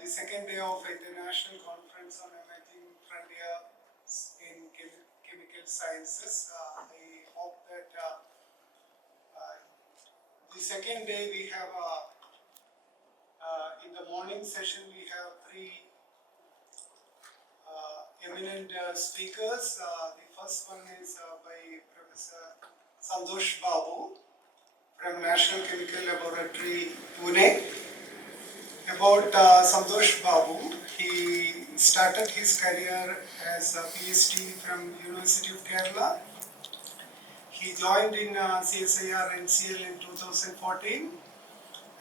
the second day of International Conference on Emerging Frontiers in Chemical Sciences. I hope that the second day we have, in the morning session, we have three eminent speakers. The first one is by Professor Santhosh Babu from National Chemical Laboratory, Pune. About Santhosh Babu, he started his career as a PhD from University of Kerala. He joined in CSIR NCL in 2014,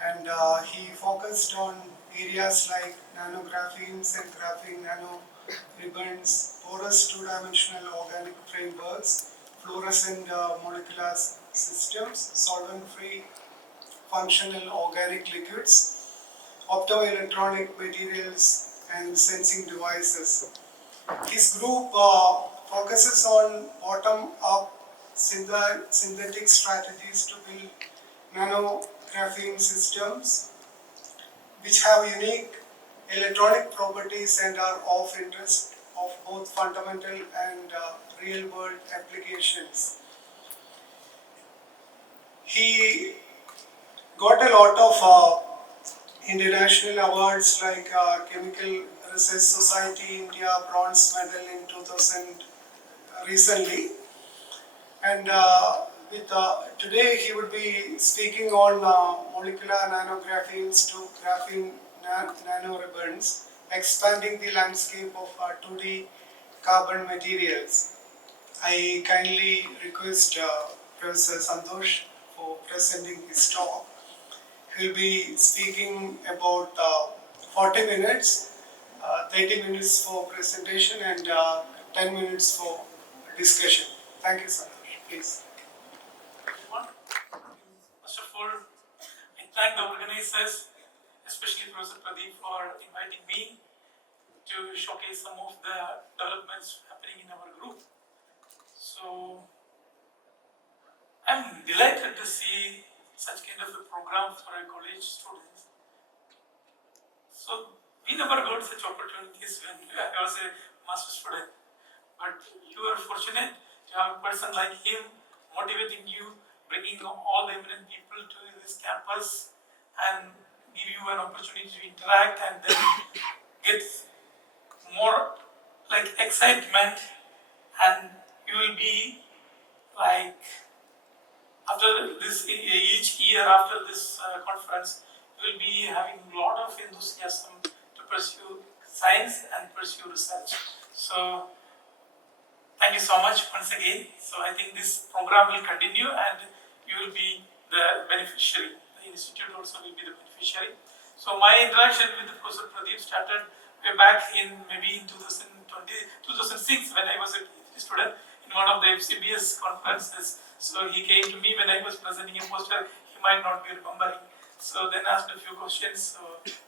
and he focused on areas like nanographenes and graphene nanoribbons, porous two-dimensional organic frameworks, fluorescent molecular systems, solvent-free functional organic liquids, optoelectronic materials and sensing devices. His group focuses on bottom-up synthetic strategies to build nanographene systems which have unique electronic properties and are of interest of both fundamental and real-world applications. He got a lot of international awards like Chemical Research Society India Bronze Medal in 2000 recently, and today he would be speaking on molecular nanographenes to graphene nanoribbons, expanding the landscape of 2D carbon materials. I kindly request Professor Santhosh for presenting his talk. He'll be speaking about 40 minutes, 30 minutes for presentation and 10 minutes for discussion. Thank you, Santhosh. Please. First of all, I thank the organizers, especially Professor Pradeep, for inviting me to showcase some of the developments happening in our group. So, I'm delighted to see such kind of a program for our college students. So, we never got such opportunities when I was a master's student. But you are fortunate to have a person like him motivating you, bringing all the eminent people to this campus and give you an opportunity to interact and then get more like excitement, and you will be like, after this, each year after this conference, you will be having a lot of enthusiasm to pursue science and pursue research. So, thank you so much once again. So, I think this program will continue and you will be the beneficiary. The institute also will be the beneficiary. So, my interaction with Professor Pradeep started way back in maybe in 2006 when I was a PhD student in one of the FCBS conferences. So he came to me when I was presenting a poster. He might not be remembering. So then asked a few questions. So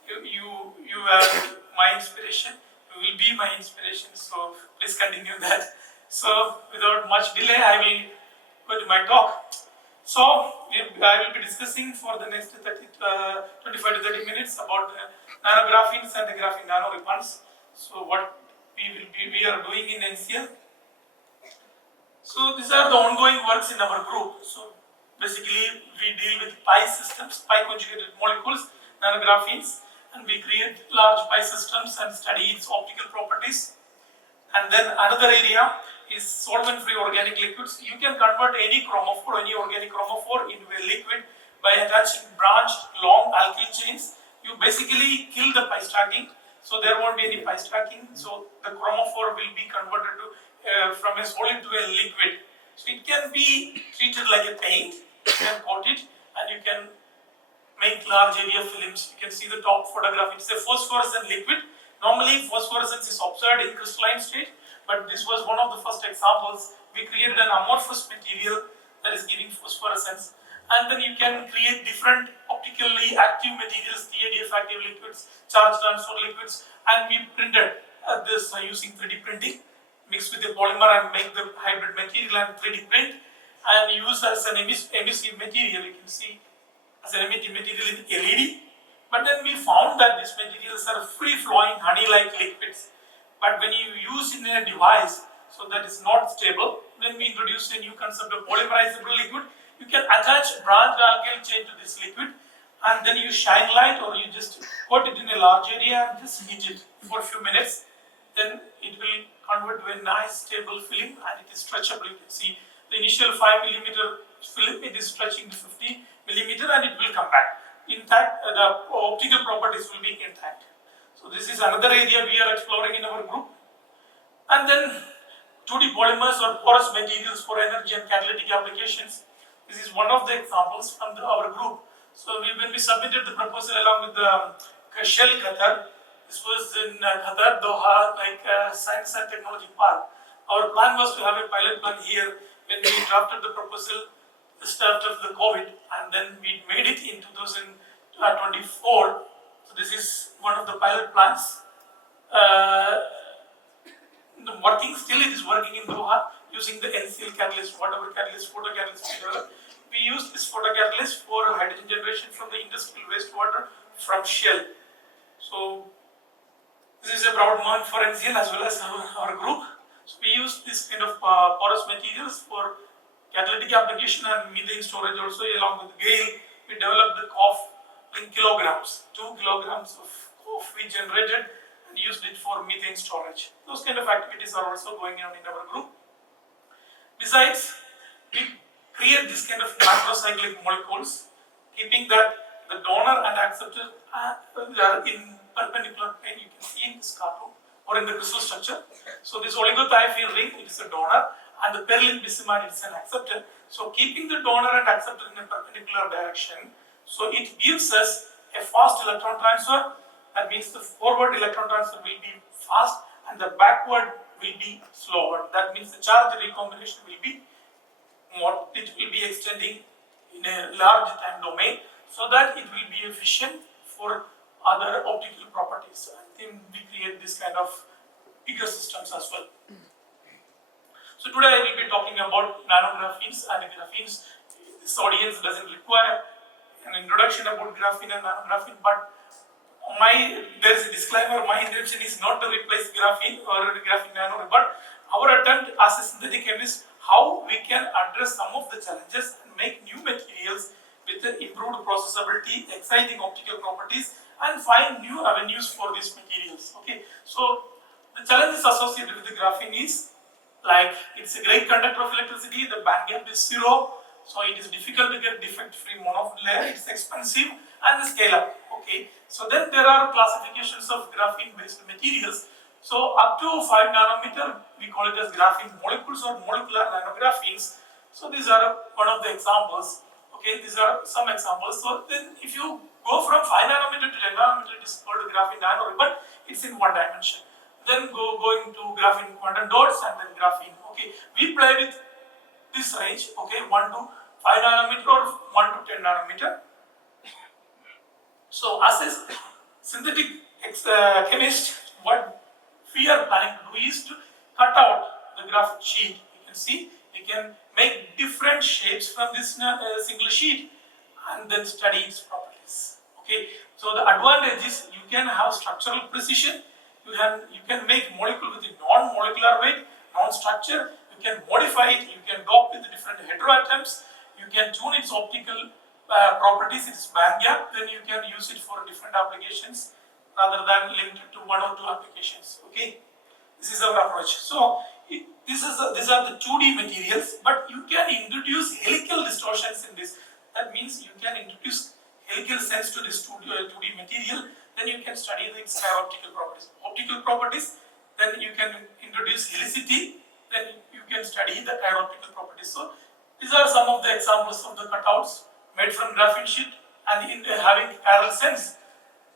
you are my inspiration. You will be my inspiration. So please continue that. So without much delay, I will go to my talk. So I will be discussing for the next 25 to 30 minutes about the nanographenes and the graphene nanoribbons. So what we are doing in NCL. So these are the ongoing works in our group. So basically we deal with pi systems, pi conjugated molecules, nanographenes, and we create large pi systems and study its optical properties. And then another area is solvent-free organic liquids. You can convert any chromophore, any organic chromophore into a liquid by attaching branched long alkyl chains. You basically kill the pi stacking, so there won't be any pi stacking. So the chromophore will be converted to from a solid to a liquid. So it can be treated like a paint. You can coat it and you can make large area films. You can see the top photograph. It's a phosphorescent liquid. Normally phosphorescence is observed in crystalline state, but this was one of the first examples. We created an amorphous material that is giving phosphorescence, and then you can create different optically active materials, TADF active liquids, charged transfer liquids, and we printed this using 3D printing. Mix with the polymer and make the hybrid material and 3D print and use as an emissive material. You can see as an emissive material in LED, but then we found that these materials are free-flowing honey-like liquids. But when you use in a device, so that is not stable, when we introduce a new concept of polymerizable liquid, you can attach branched alkyl chain to this liquid and then you shine light or you just put it in a large area and just heat it for a few minutes. Then it will convert to a nice stable film and it is stretchable. You can see the initial 5 millimeter film, it is stretching to 50 millimeter and it will come back. Intact, the optical properties will be intact. So this is another area we are exploring in our group. And then 2D polymers or porous materials for energy and catalytic applications. This is one of the examples from our group. So when we submitted the proposal along with the Shell Qatar, this was in Qatar, Doha, like Science and Technology Park. Our plan was to have a pilot plant here when we drafted the proposal the start of the COVID, and then we made it in 2024. So this is one of the pilot plants. The working still it is working in Doha using the NCL catalyst, whatever catalyst, photocatalyst we developed. We use this photocatalyst for hydrogen generation from the industrial wastewater from Shell. So this is a broad known for NCL as well as our group. So we use this kind of porous materials for catalytic application and methane storage also. Along with GAIL, we developed the cough in kilograms. 2 kilograms of cough we generated and used it for methane storage. Those kind of activities are also going on in our group. Besides, we create this kind of macrocyclic molecules, keeping that the donor and acceptor are in perpendicular plane. You can see in this cartoon or in the crystal structure. So this oligothiophene ring, it is a donor, and the perylene bicimide is an acceptor. So keeping the donor and acceptor in a perpendicular direction, so it gives us a fast electron transfer. That means the forward electron transfer will be fast and the backward will be slower. That means the charge recombination will be more, it will be extending in a large time domain so that it will be efficient for other optical properties. And then we create this kind of bigger systems as well. So today I will be talking about nanographenes and graphenes. This audience doesn't require an introduction about graphene and nanographene, but there is a disclaimer, my intention is not to replace graphene or graphene nanoribbon, but our attempt as a synthetic chemist, how we can address some of the challenges and make new materials with improved processability, exciting optical properties, and find new avenues for these materials. Okay, so the challenges associated with the graphene is like it's a great conductor of electricity, the band gap is 0, so it is difficult to get defect-free monofilament layer, it's expensive, and the scale up. Okay, so then there are classifications of graphene-based materials. So up to 5 nanometer, we call it as graphene molecules or molecular nanographenes. So these are one of the examples. Okay, these are some examples. So then if you go from 5 nanometer to 10 nanometer, it is called graphene nanoribbon. It's in one dimension. Then going to graphene quantum dots and then graphene. Okay, we play with this range. Okay, 1 to 5 nanometer or 1 to 10 nanometer. So as a synthetic chemist, what we are planning to do is to cut out the graphene sheet. You can see we can make different shapes from this single sheet and then study its properties. Okay, so the advantage is you can have structural precision. You can make molecule with a non-molecular weight, non-structure. You can modify it. You can dock with different heteroatoms. You can tune its optical properties, its band gap. Then you can use it for different applications rather than limited to 1 or 2 applications. Okay, this is our approach. So these are the 2D materials, but you can introduce helical distortions in this. That means you can introduce helical sense to this 2D material. Then you can study its optical properties. Optical properties, then you can introduce helicity. Then you can study the optical properties. So these are some of the examples of the cutouts made from graphene sheet and in having chiral sense.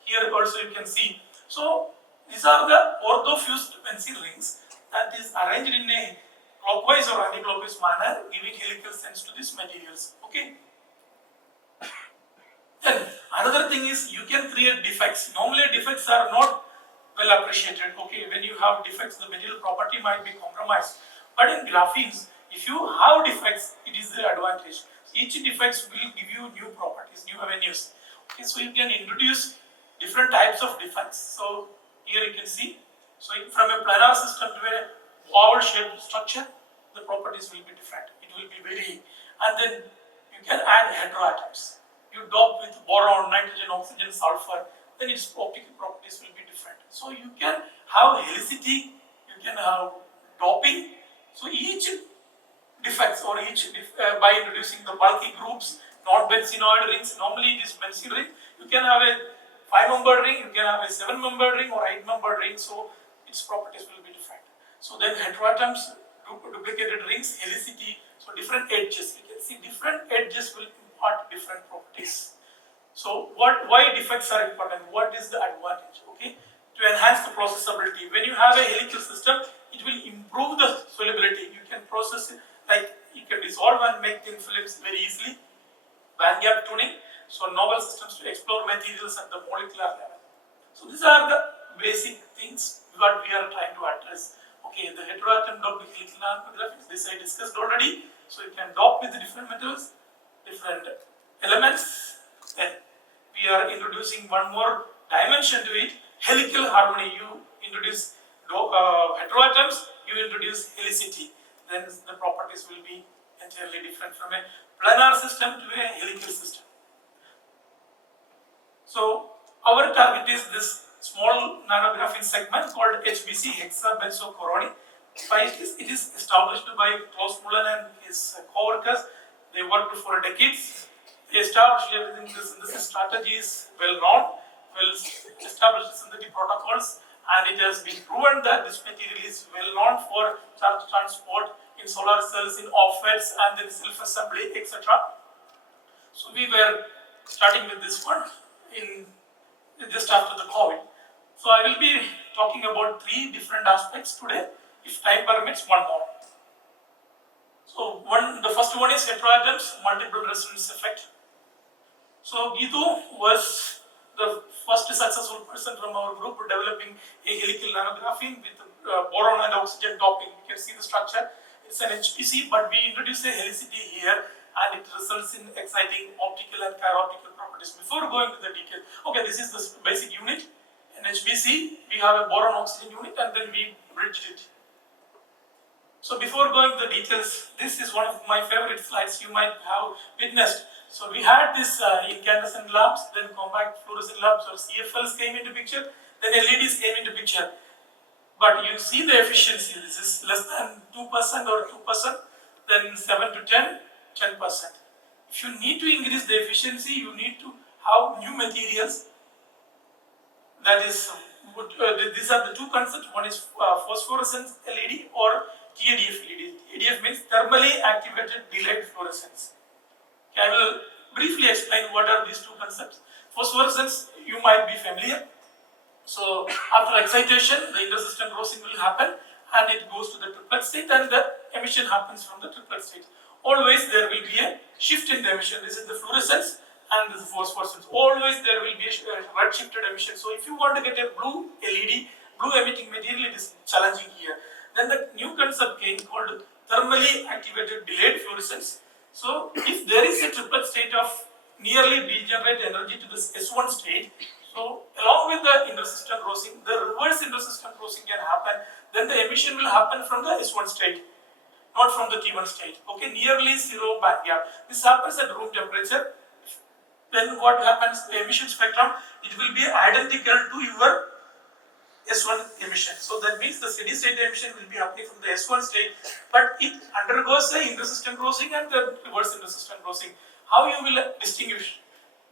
Here also you can see. So these are the orthofused pencil rings that is arranged in a clockwise or anti-clockwise manner, giving helical sense to these materials. Okay. Then another thing is you can create defects. Normally defects are not well appreciated. Okay, when you have defects, the material property might be compromised. But in graphenes, if you have defects, it is the advantage. Each defects will give you new properties, new avenues. Okay, so you can introduce different types of defects. So here you can see, so from a planar system to a oval shaped structure, the properties will be different. It will be very, and then you can add heteroatoms. You dope with boron, nitrogen, oxygen, sulfur, then its optical properties will be different. So you can have helicity, you can have doping. So each defects or by introducing the bulky groups, non-benzenoid rings, normally it is benzene ring, you can have a 5-membered ring, you can have a 7-membered ring or 8-membered ring, so its properties will be different. So then heteroatoms, duplicated rings, helicity, so different edges, you can see different edges will impart different properties. So why defects are important? What is the advantage? Okay, to enhance the processability. When you have a helical system, it will improve the solubility. You can process it, like you can dissolve and make thin films very easily. Band gap tuning. So novel systems to explore materials at the molecular level. So these are the basic things what we are trying to address. Okay, the heteroatom doped with helical nanographenes, this I discussed already. So you can dope with different metals, different elements. Then we are introducing one more dimension to it, helical harmony. You introduce heteroatoms, you introduce helicity. Then the properties will be entirely different from a planar system to a helical system. So our target is this small nanographene segment called HBC, hexabenzocorone. It is established by Klaus Mullen and his co-workers. They worked for decades. They established everything. The synthesis strategy is well known, well established synthetic protocols, and it has been proven that this material is well known for charge transport in solar cells, in offsets, and then self-assembly, etc. So we were starting with this one in just after the COVID. So I will be talking about 3 different aspects today. If time permits, one more. So the first one is heteroatoms, multiple resonance effect. So Gitu was the first successful person from our group developing a helical nanographene with boron and oxygen doping. You can see the structure. It's an HPC, but we introduce a helicity here, and it results in exciting optical and chiroptical properties. Before going to the detail, okay, this is the basic unit. In HPC, we have a boron oxygen unit, and then we bridged it. So before going to the details, this is one of my favorite slides you might have witnessed. So we had this incandescent lamps, then compact fluorescent lamps or CFLs came into picture, then LEDs came into picture. But you see the efficiency, this is less than 2% or 2%, then 7 to 10, 10%. If you need to increase the efficiency, you need to have new materials. That is, these are the 2 concepts. One is phosphorescent LED or TADF LED. TADF means thermally activated delayed fluorescence. Okay, I will briefly explain what are these 2 concepts. Phosphorescence, you might be familiar. So after excitation, the intersystem crossing will happen, and it goes to the triplet state, and the emission happens from the triplet state. Always there will be a shift in the emission. This is the fluorescence and this is phosphorescence. Always there will be a red shifted emission. So if you want to get a blue LED, blue emitting material, it is challenging here. Then the new concept came called thermally activated delayed fluorescence. So if there is a triplet state of nearly degenerate energy to this S1 state, so along with the intersystem crossing, the reverse intersystem crossing can happen. Then the emission will happen from the S1 state, not from the T1 state. Okay, nearly zero band gap. This happens at room temperature. Then what happens? The emission spectrum, it will be identical to your S1 emission. So that means the steady state emission will be happening from the S1 state, but it undergoes the intersystem crossing and the reverse intersystem crossing. How you will distinguish?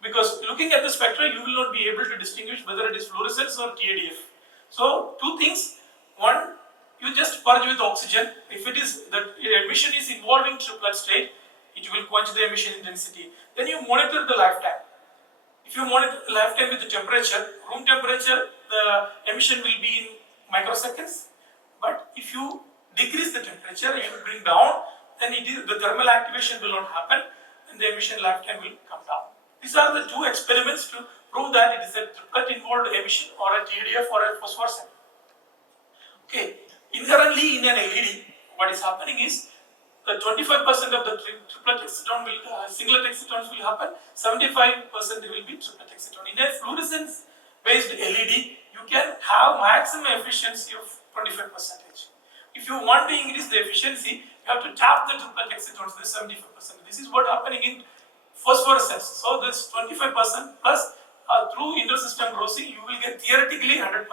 Because looking at the spectra, you will not be able to distinguish whether it is fluorescence or TADF. So 2 things. One, you just purge with oxygen. If it is the emission is involving triplet state, it will quench the emission intensity. Then you monitor the lifetime. If you monitor the lifetime with the temperature, room temperature, the emission will be in microseconds. But if you decrease the temperature, you bring down, then the thermal activation will not happen, and the emission lifetime will come down. These are the 2 experiments to prove that it is a triplet involved emission or a TADF or a phosphorescent. Okay, inherently in an LED, what is happening is the 25% of the triplet exciton will, singlet excitons will happen, 75% will be triplet exciton. In a fluorescence based LED, you can have maximum efficiency of 25%. If you want to increase the efficiency, you have to tap the triplet excitons, this 75%. This is what happening in phosphorescence. So this 25% plus through intersystem crossing, you will get theoretically 100%.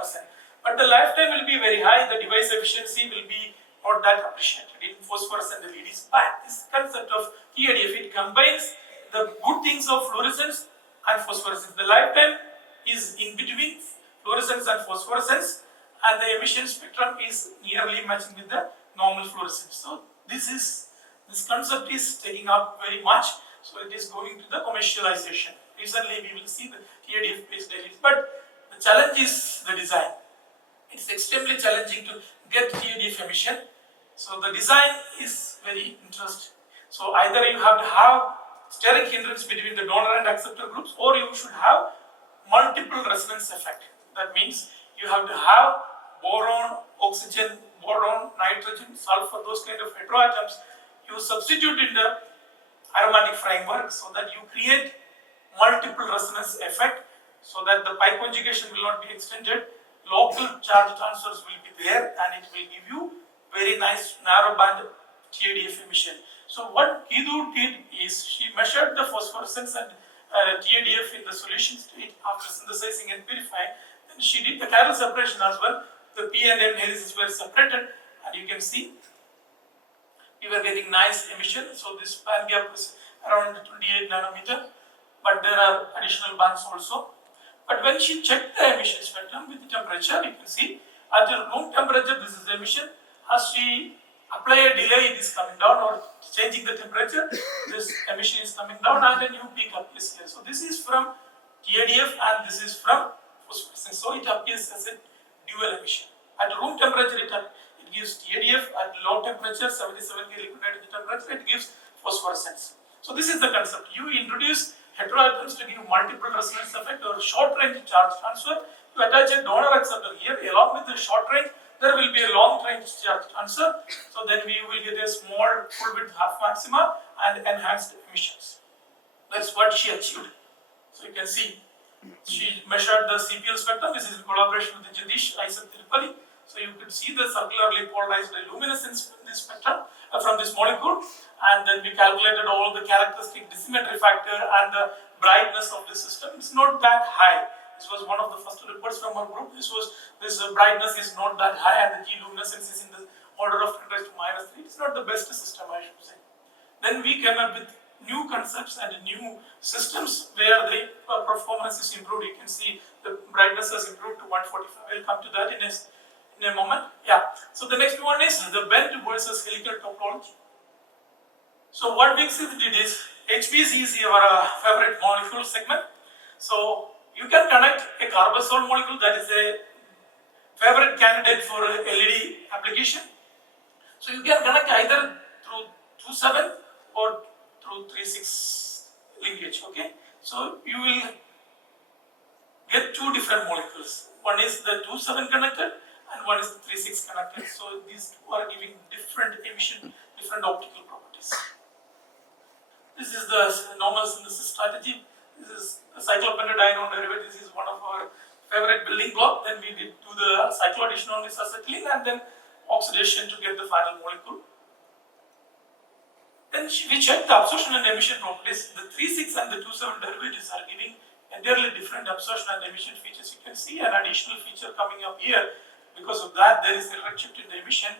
But the lifetime will be very high, the device efficiency will be not that appreciated in phosphorescent LEDs. But this concept of TADF, it combines the good things of fluorescence and phosphorescence. The lifetime is in between fluorescence and phosphorescence, and the emission spectrum is nearly matching with the normal fluorescence. So this concept is taking up very much. So it is going to the commercialization. Recently we will see the TADF based LEDs, but the challenge is the design. It's extremely challenging to get TADF emission. So the design is very interesting. So either you have to have steric hindrance between the donor and acceptor groups, or you should have multiple resonance effect. That means you have to have boron, oxygen, boron, nitrogen, sulfur, those kind of heteroatoms. You substitute in the aromatic framework so that you create multiple resonance effect, so that the pi conjugation will not be extended. Local charge transfers will be there, and it will give you very nice narrow band TADF emission. So what Kidu did is she measured the phosphorescence and TADF in the solution state after synthesizing and purifying. Then she did the chiral separation as well. The P and N helices were separated, and you can see we were getting nice emission. So this band gap is around 28 nanometer, but there are additional bands also. But when she checked the emission spectrum with the temperature, you can see at the room temperature this is the emission. As she apply a delay, it is coming down, or changing the temperature, this emission is coming down, and a new peak appears here. So this is from TADF and this is from phosphorescence. So it appears as a dual emission. At room temperature it gives TADF, at low temperature 77 K liquid nitrogen temperature it gives phosphorescence. So this is the concept. You introduce heteroatoms to give multiple resonance effect or short range charge transfer. You attach a donor acceptor here along with the short range. There will be a long range charge transfer. So then we will get a small full width half maxima and enhanced emissions. That's what she achieved. So you can see she measured the CPL spectrum. This is in collaboration with the Jadish Isaac Tirupati. So you could see the circularly polarized luminescence from this spectrum, from this molecule, and then we calculated all the characteristic dissymmetry factor and the brightness of the system. It's not that high. This was one of the first reports from our group. This brightness is not that high, and the G luminescence is in the order of 10 raised to -3. It's not the best system, I should say. Then we came up with new concepts and new systems where the performance is improved. You can see the brightness has improved to 145. We'll come to that in a moment. Yeah. So the next one is the bend versus helical topology. So what Vixit did is HPC is your favorite molecule segment. So you can connect a carbazole molecule that is a favorite candidate for LED application. So you can connect either through 2,7 or through 3,6 linkage. Okay. So you will get two different molecules. One is the 2,7 connected and one is the 3,6 connected. So these two are giving different emission, different optical properties. This is the normal synthesis strategy. This is the cyclopentadiene derivative. This is one of our favorite building block. Then we did do the cycloaddition on this acetylene and then oxidation to get the final molecule. Then we checked the absorption and emission properties. The 3,6 and the 2,7 derivatives are giving entirely different absorption and emission features. You can see an additional feature coming up here. Because of that, there is a redshift in the emission.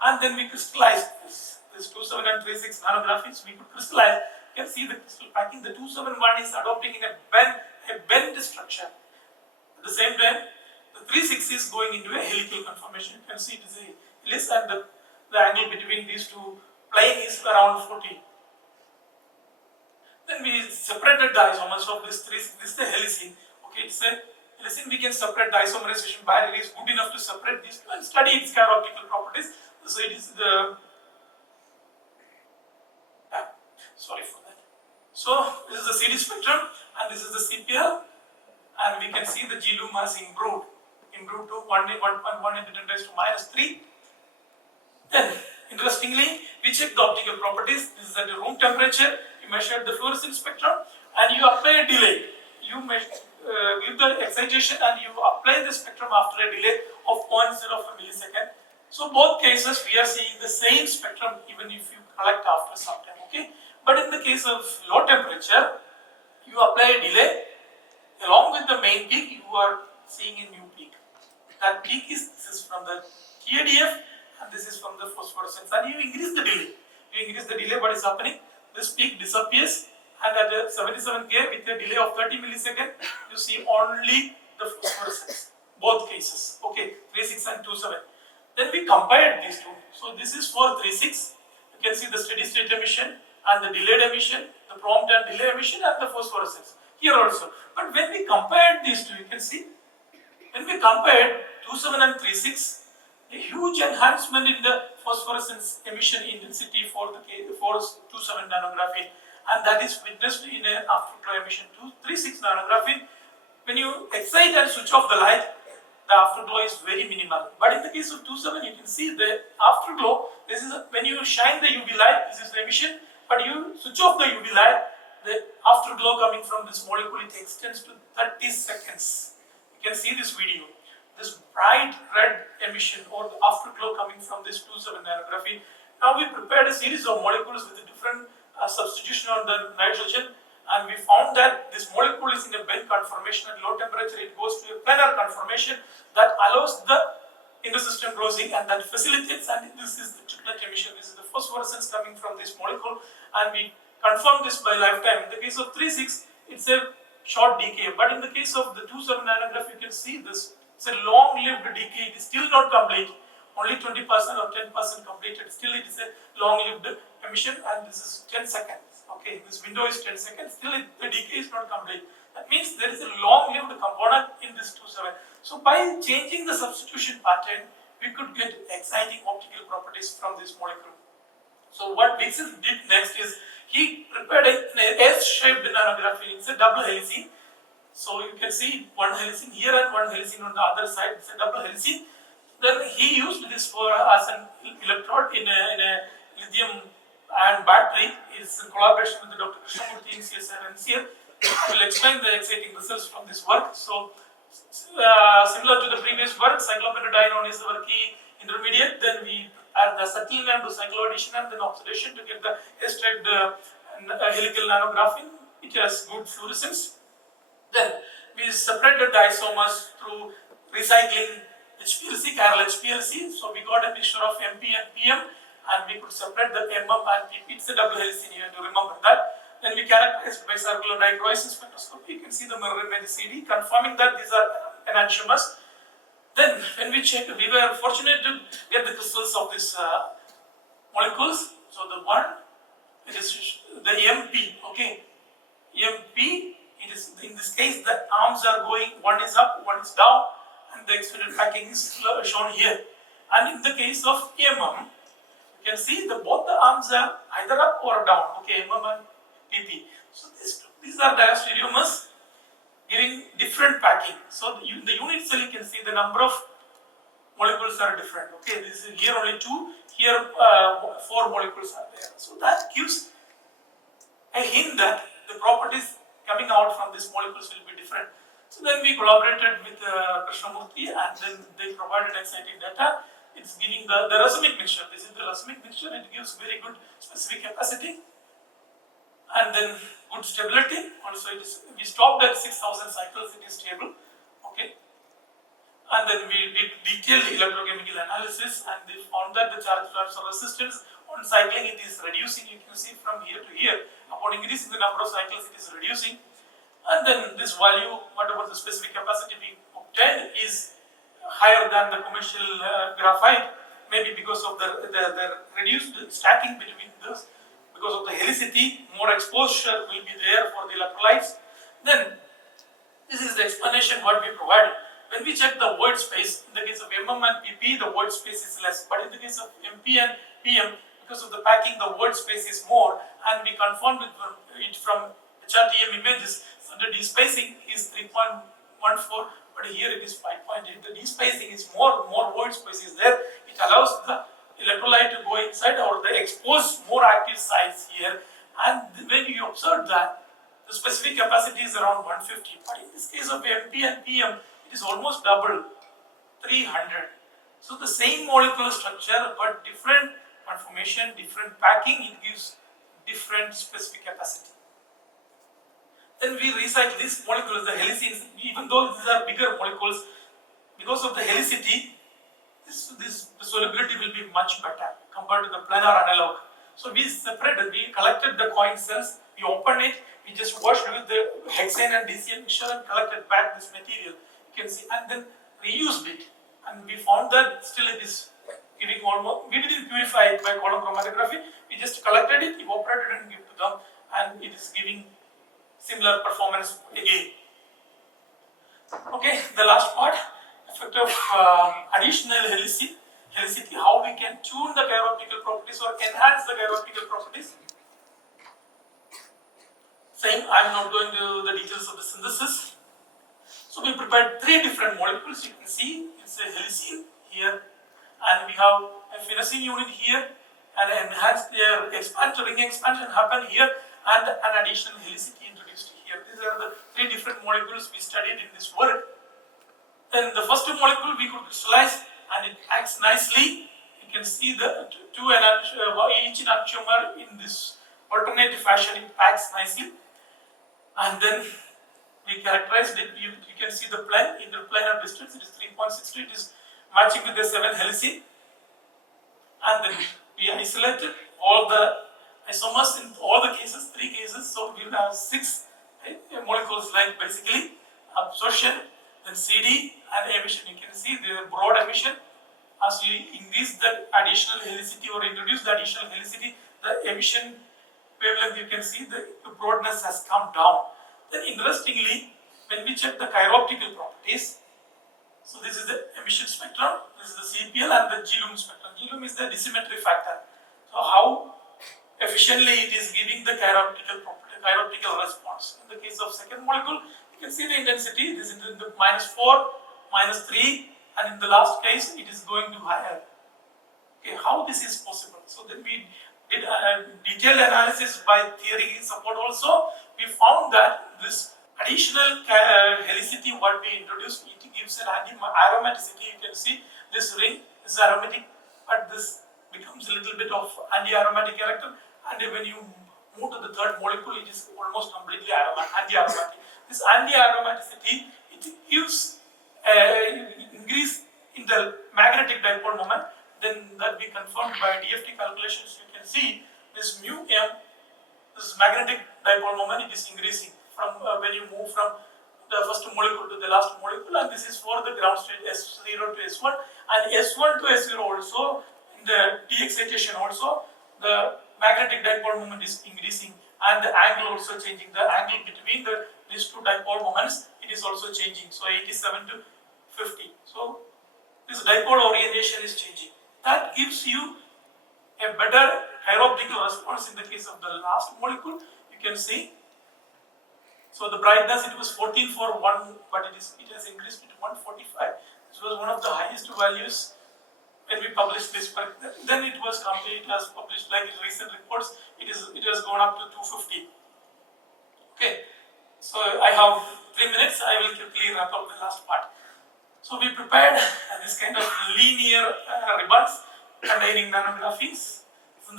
And then we crystallized this 2,7 and 3,6 nanographenes. We could crystallize. You can see the crystal packing. The 2,7 is adopting in a bend structure. At the same time, the 3,6 is going into a helical conformation. You can see it is a helix, and the angle between these two plane is around 40. Then we separated the isomers of this 3,6. This is the helicine. Okay, it's a helicine. We can separate the isomerization barrier is good enough to separate these two and study its optical properties. So it is the sorry for that. So this is the CD spectrum and this is the CPL, and we can see the G lum has improved to 1.1 into 10 raised to -3. Then interestingly, we check the optical properties. This is at the room temperature. You measured the fluorescence spectrum and you apply a delay. You give the excitation and you apply the spectrum after a delay of 0.05 millisecond. So both cases we are seeing the same spectrum even if you collect after some time, okay. But in the case of low temperature, you apply a delay along with the main peak, you are seeing a new peak. That peak is, this is from the TADF and this is from the phosphorescence, and you increase the delay. You increase the delay, what is happening? This peak disappears, and at 77K with a delay of 30 milliseconds, you see only the phosphorescence. Both cases, okay, 36 and 27. Then we compared these two. So this is for 36. You can see the steady state emission and the delayed emission, the prompt and delay emission, and the phosphorescence here also. But when we compared these two, you can see when we compared 27 and 36, a huge enhancement in the phosphorescence emission intensity for the 27 nanographene, and that is witnessed in an afterglow emission to 36 nanographene. When you excite and switch off the light, the afterglow is very minimal. But in the case of 27, you can see the afterglow. This is when you shine the UV light, this is the emission, but you switch off the UV light, the afterglow coming from this molecule, it extends to 30 seconds. You can see this video. This bright red emission or the afterglow coming from this 27 nanographene. Now we prepared a series of molecules with a different substitution on the nitrogen, and we found that this molecule is in a bend conformation. At low temperature it goes to a planar conformation that allows the intersystem closing, and that facilitates, and this is the triplet emission. This is the phosphorescence coming from this molecule, and we confirm this by lifetime. In the case of 36, it's a short decay, but in the case of the 27 nanograph, you can see this. It's a long-lived decay. It is still not complete. Only 20% or 10% completed. Still, it is a long-lived emission, and this is 10 seconds. Okay, this window is 10 seconds. Still, the decay is not complete. That means there is a long-lived component in this 27. So, by changing the substitution pattern, we could get exciting optical properties from this molecule. So, what Dixon did next is he prepared an S-shaped nanographene. It's a double helicene. So you can see one helicene here and one helicene on the other side. It's a double helicene. Then he used this for as an electrode in a lithium ion battery. It's in collaboration with the Dr. Krishnamurthy in CSR and CL. I will explain the exciting results from this work. So similar to the previous work, cyclopentadiene is our key intermediate. Then we add the acetylene and do cycloaddition and then oxidation to get the S-type helical nanographene. It has good fluorescence. Then we separated the isomers through recycling HPLC, chiral HPLC. So we got a mixture of MP and PM, and we could separate the MM and PP. It's a double helicene, you have to remember that. Then we characterized by circular dichroisis spectroscopy. You can see the mirror image CD confirming that these are enantiomers. Then when we checked, we were fortunate to get the crystals of these molecules. So the one, it is the MP, okay. MP, it is in this case the arms are going, one is up, one is down, and the extended packing is shown here. And in the case of MM, you can see both the arms are either up or down, okay, MM and PP. So these are diastereomers giving different packing. So the unit cell, you can see the number of molecules are different. Okay, this is here only 2, here 4 molecules are there. So that gives a hint that the properties coming out from these molecules will be different. So then we collaborated with Krishnamurthy, and then they provided exciting data. It's giving the racemic mixture. This is the racemic mixture. It gives very good specific capacity and then good stability. Also, we stopped at 6,000 cycles. It is stable. Okay. And then we did detailed electrochemical analysis, and they found that the charge transfer resistance on cycling, it is reducing. You can see from here to here. Upon increasing the number of cycles, it is reducing. And then this value, whatever the specific capacity we obtained, is higher than the commercial graphite, maybe because of the reduced stacking between those. Because of the helicity, more exposure will be there for the electrolytes. Then this is the explanation what we provided. When we check the void space, in the case of MM and PP, the void space is less. But in the case of MP and PM, because of the packing, the void space is more. And we confirmed with it from HRTM images. So the despacing is 3.14, but here it is 5.8. The despacing is more void space is there. It allows the electrolyte to go inside or they expose more active sites here. And when you observe that, The specific capacity is around 150, but in this case of MP and PM, it is almost double, 300. So the same molecular structure, but different conformation, different packing, it gives different specific capacity. Then we recycle these molecules, the helicins, even though these are bigger molecules, because of the helicity, the solubility will be much better compared to the planar analog. So we separated, we collected the coin cells, we opened it, we just washed with the hexane and DCN mixture and collected back this material. You can see, and then reused it. And we found that still it is giving almost, we didn't purify it by column chromatography, we just collected it, evaporated and give to them, and it is giving similar performance again. Okay, the last part, effect of additional helicity, how we can tune the chiroptical properties or enhance the chiroptical properties. Same, I am not going to the details of the synthesis. So we prepared 3 different molecules. You can see it's a helicine here, and we have a phenosine unit here, and enhanced their expansion, ring expansion happened here, and an additional helicity introduced here. These are the 3 different molecules we studied in this work. Then the first molecule we could crystallize, and it acts nicely. You can see the each enantiomer in this alternative fashion, it acts nicely. And then we characterized it. You can see the plane, interplanar distance, it is 3.63, it is matching with the 7 helicine. And then we isolated all the isomers in all the cases, 3 cases, so we will have 6 molecules like basically absorption, then CD and emission. You can see the broad emission. As you increase the additional helicity or introduce the additional helicity, the emission wavelength, you can see the broadness has come down. Then interestingly, when we check the chiroptical properties, so this is the emission spectrum, this is the CPL and the G-lume spectrum. G-lume is the dissymmetry factor. So how efficiently it is giving the chiroptical property, chiroptical response. In the case of second molecule, you can see the intensity, this is in the -4, -3, and in the last case, it is going to higher. Okay, how this is possible? So then we did a detailed analysis by theory support also. We found that this additional helicity what we introduced, it gives an aromaticity. You can see this ring is aromatic, but this becomes a little bit of anti-aromatic character, and when you move to the third molecule, it is almost completely anti-aromatic. This anti-aromaticity, it gives increase in the magnetic dipole moment. Then that we confirmed by DFT calculations. You can see this mu m, this magnetic dipole moment, it is increasing from when you move from the first molecule to the last molecule, and this is for the ground state S0 to S1 and S1 to S0 also. In the de-excitation also, the magnetic dipole moment is increasing, and the angle also changing. The angle between these 2 dipole moments, it is also changing. So 87 to 50. So this dipole orientation is changing. That gives you a better chiroptical response in the case of the last molecule. You can see. So the brightness, it was 14 for 1, but it has increased to 145. This was one of the highest values when we published this work. Then it was complete as published, like in recent reports, it has gone up to 250. Okay, so I have 3 minutes. I will quickly wrap up the last part. So we prepared this kind of linear ribbons containing nanographenes.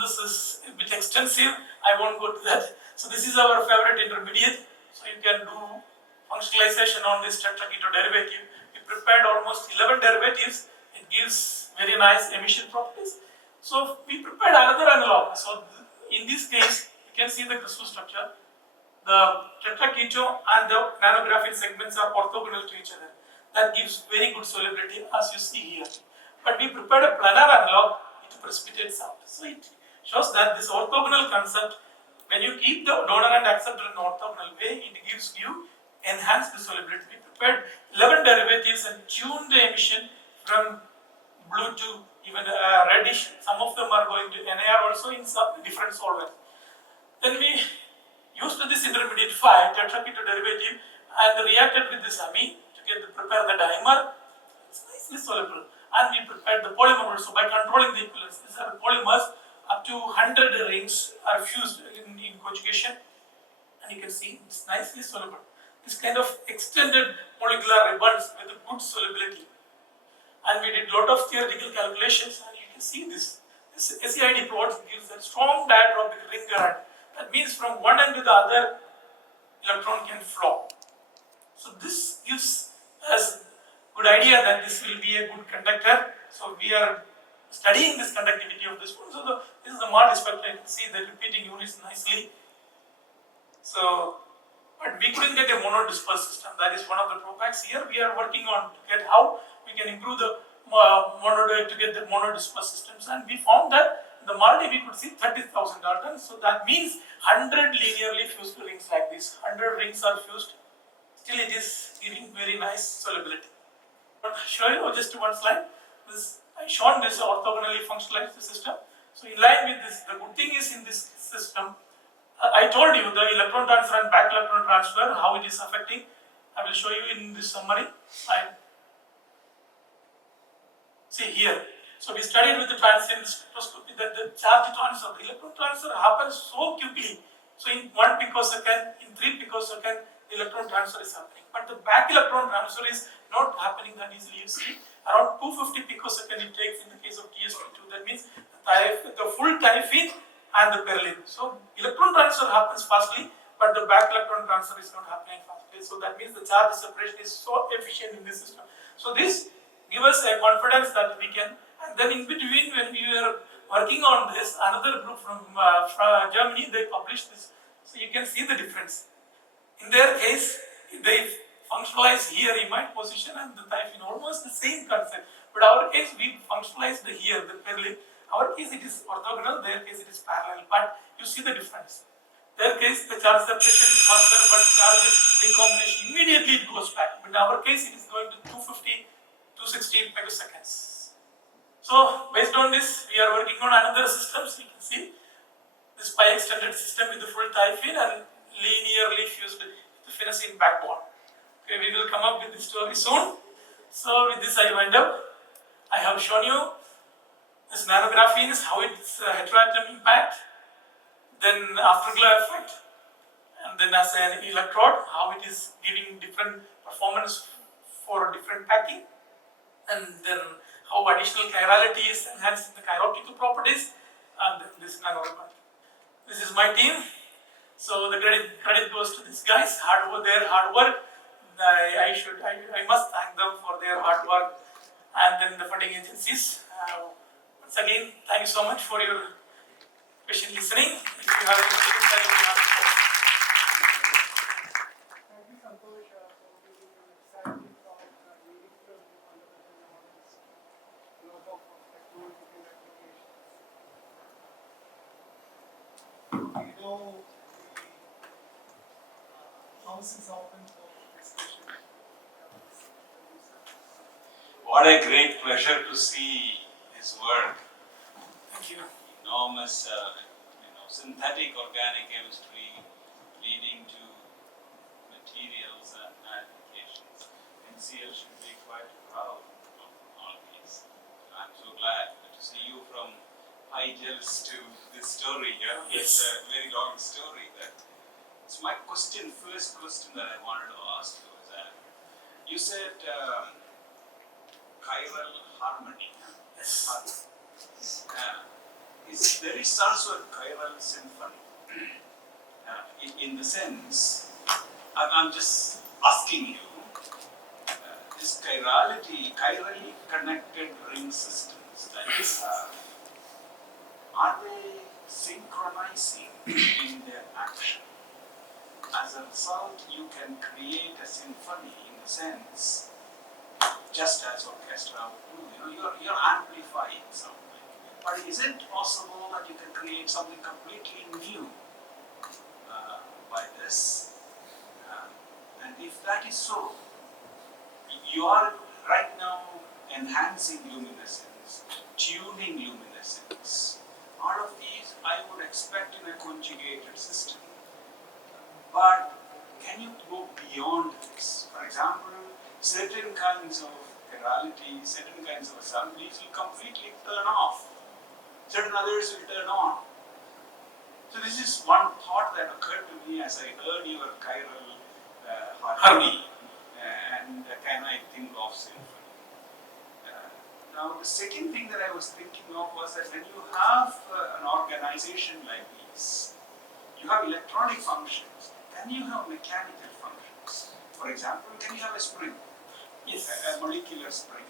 This is a bit extensive. I won't go to that. So this is our favorite intermediate. So you can do functionalization on this tetraketo derivative. We prepared almost 11 derivatives. It gives very nice emission properties. So we prepared another analog. So in this case, you can see the crystal structure. The tetraketo and the nanographene segments are orthogonal to each other. That gives very good solubility, as you see here. But we prepared a planar analog, it precipitates out. So it shows that this orthogonal concept, when you keep the donor and acceptor in orthogonal way, it gives you enhanced solubility. We prepared 11 derivatives and tuned the emission from blue to even reddish. Some of them are going to NAR also in some different solvents. Then we used this intermediate 5 tetraketo derivative and reacted with this amine to prepare the dimer. It's nicely soluble. And we prepared the polymer also by controlling the equivalence. These are the polymers, up to 100 rings are fused in conjugation. and you can see it's nicely soluble. This kind of extended molecular ribbons with good solubility. And we did a lot of theoretical calculations, and you can see this. This SEID plot gives a strong diatropic ring current. That means from one end to the other, electron can flow. So this gives us good idea that this will be a good conductor. So we are studying this conductivity of this one. So this is the multispectral. You can see the repeating units nicely. So, but we couldn't get a monodispersed system. That is one of the drawbacks. Here we are working on to get how we can improve the to get the monodispersed systems, and we found that in the multi we could see 30,000 Daltons. So that means 100 linearly fused rings like this. 100 rings are fused. Still, it is giving very nice solubility. But show you just one slide. I shown this orthogonally functionalized system. So in line with this, the good thing is in this system, I told you the electron transfer and back electron transfer, how it is affecting. I will show you in this summary. See here. So we studied with the transient spectroscopy that the charge transfer, the electron transfer happens so quickly. So in 1 picosecond, in 3 picosecond, the electron transfer is happening. But the back electron transfer is not happening that easily. You see, around 250 picosecond it takes in the case of TSP2. That means the full typhine and the perylene. So electron transfer happens fastly, but the back electron transfer is not happening fastly. So that means the charge separation is so efficient in this system. So this gives us a confidence that we can. And then in between, when we were working on this, another group from Germany, they published this. So you can see the difference. In their case, they functionalize here imide position and the typhine, almost the same concept. But our case, we functionalize the here, the perylene. Our case, it is orthogonal, their case, it is parallel. But you see the difference. Their case, the charge separation is faster, but charge recombination immediately it goes back. But in our case, it is going to 250, 260 megaseconds. So, based on this, we are working on another system. So you can see this pi extended system with the full typhine and linearly fused phenazine backbone. Okay, we will come up with this story soon. So, with this, I wind up. I have shown you this nanographenes, how its heteroatom impact, then afterglow effect, and then as an electrode, how it is giving different performance for different packing, and then how additional chirality is enhancing the chiroptical properties, and then this nanoribbon. This is my team. So the credit goes to these guys. Their hard work. I must thank them for their hard work, and then the funding agencies. Once again, thank you so much for your patient listening. If you have any questions, I will ask. Thank you, Santhosh, for giving an exciting talk leading from fundamental knowledge to a lot of technological applications. We know the house is open for discussion. What a great pleasure to see his work. Thank you. Enormous, synthetic organic chemistry leading to materials and applications. NCL should be quite proud of all these. I'm so glad to see you from high gels to this story here. Yes. It's a very long story. So my first question that I wanted to ask you is that you said chiral harmony. Yes. There is also a chiral symphony. In the sense, I'm just asking you, this chirally connected ring systems that you have, are they synchronizing in their action? As a result, you can create a symphony in the sense, just as orchestra would do. You're amplifying something. But is it possible that you can create something completely new by this? And if that is so, you are right now enhancing luminescence, tuning luminescence. All of these I would expect in a conjugated system. But can you go beyond this? For example, certain kinds of chirality, certain kinds of assemblies will completely turn off. Certain others will turn on. So this is one thought that occurred to me as I heard your chiral harmony and can I think of symphony. Now the second thing that I was thinking of was that when you have an organization like this, you have electronic functions, then you have mechanical functions. For example, can you have a spring? Yes. A molecular spring.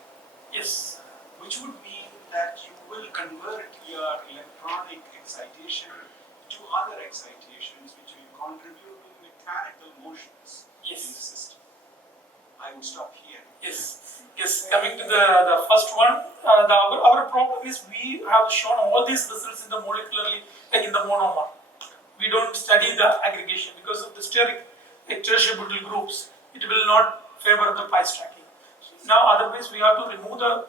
Yes. Which would mean that you will convert your electronic excitation to other excitations which will contribute to mechanical motions in the system. I would stop here. Yes. Yes. Coming to the first one, our problem is we have shown all these results in the molecularly, like in the monomer. We don't study the aggregation because of the steric heterobutyl groups. It will not favor the pi stacking. Now, otherwise, we have to remove the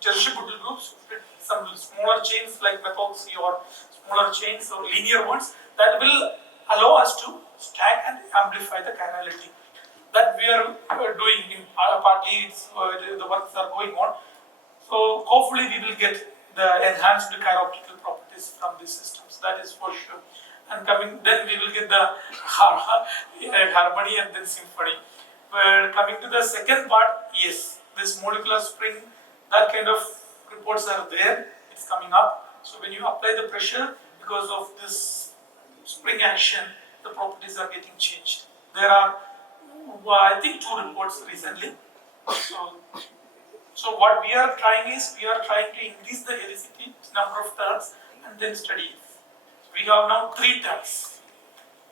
tertiary groups, some smaller chains like methoxy or smaller chains or linear ones that will allow us to stack and amplify the chirality. That we are doing in partly the works are going on. So hopefully we will get the enhanced chiroptical properties from these systems. That is for sure. And then we will get the harmony and then symphony. But coming to the second part, yes, this molecular spring, that kind of reports are there, it's coming up. So when you apply the pressure, because of this spring action, the properties are getting changed. There are, I think, 2 reports recently. So what we are trying is, we are trying to increase the helicity, number of turns, and then study it. We have now 3 turns.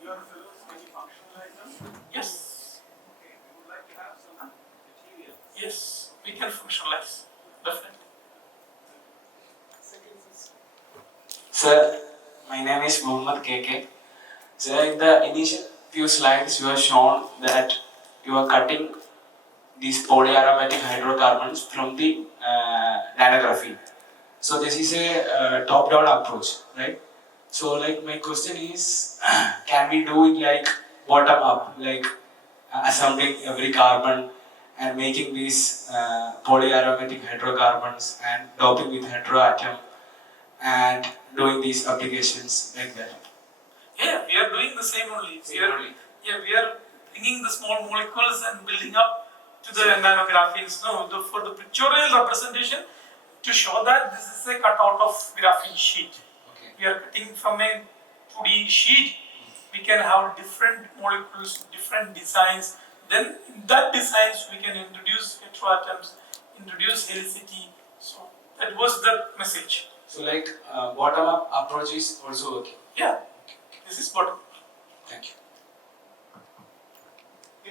Your fellows, can you functionalize them? Yes. Okay, we would like to have some material. Yes, we can functionalize, definitely. Sir, my name is Muhammad KK. Sir, in the initial few slides, you have shown that you are cutting these polyaromatic hydrocarbons from the nanographene. So this is a top-down approach, right? So, like, my question is, can we do it like bottom-up, like assembling every carbon and making these polyaromatic hydrocarbons and doping with heteroatom and doing these applications like that? Yeah, we are doing the same only. We are bringing the small molecules and building up to the nanographenes. No, for the pictorial representation, to show that this is a cutout of graphene sheet. Okay. We are cutting from a 2D sheet. We can have different molecules, different designs. Then in that designs we can introduce heteroatoms, introduce helicity. So that was the message. So, like, bottom-up approach is also working. Yeah, this is bottom. Thank you.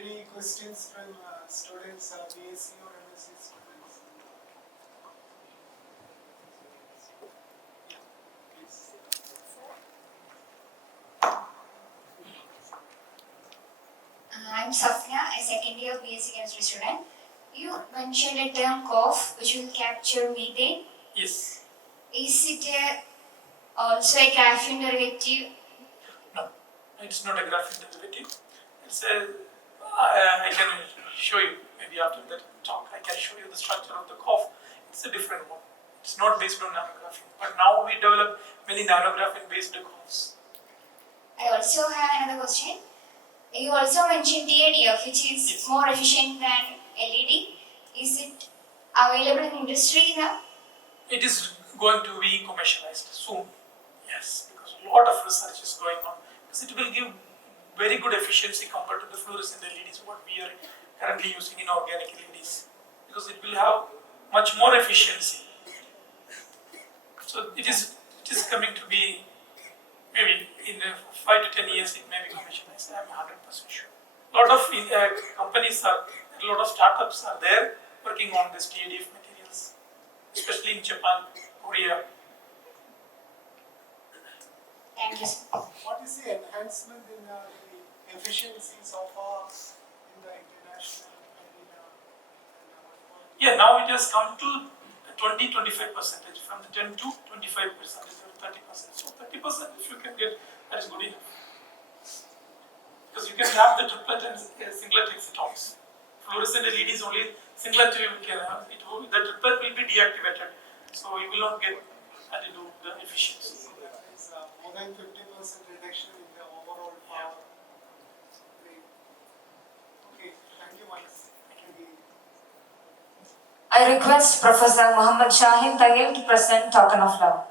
Any questions from students, BSc or MSc students? I'm Safia, a second year BSc chemistry student. You mentioned a term COF which will capture methane. Yes. Is it also a graphene derivative? No, it's not a graphene derivative. It's a, I can show you, maybe after that talk, I can show you the structure of the COF. It's a different one. It's not based on nanographene. But now we develop many nanographene based COFs. I also have another question. You also mentioned TADF, which is Yes. more efficient than LED. Is it available in industry now? It is going to be commercialized soon. Yes, because a lot of research is going on. Because it will give very good efficiency compared to the fluorescent LEDs, what we are currently using in organic LEDs. Because it will have much more efficiency. So it is coming to be, maybe in 5 to 10 years it may be commercialized. I am 100% sure. A lot of companies a lot of startups are there working on this TADF materials, especially in Japan, Korea. Thank you, sir. What is the enhancement in the efficiency so far in the international arena? Yeah, now it has come to 20-25%, from the 10 to 25% or 30%. So 30% if you can get, that is good enough. Because you can have the triplet and singlet excitons. Fluorescent LED is only singlet you can have. The triplet will be deactivated. So you will not get the efficiency. So that is more than 50% reduction in the overall power. Okay, thank you, Mike. I request Professor Muhammad Shaheen Tayyib to present token of love.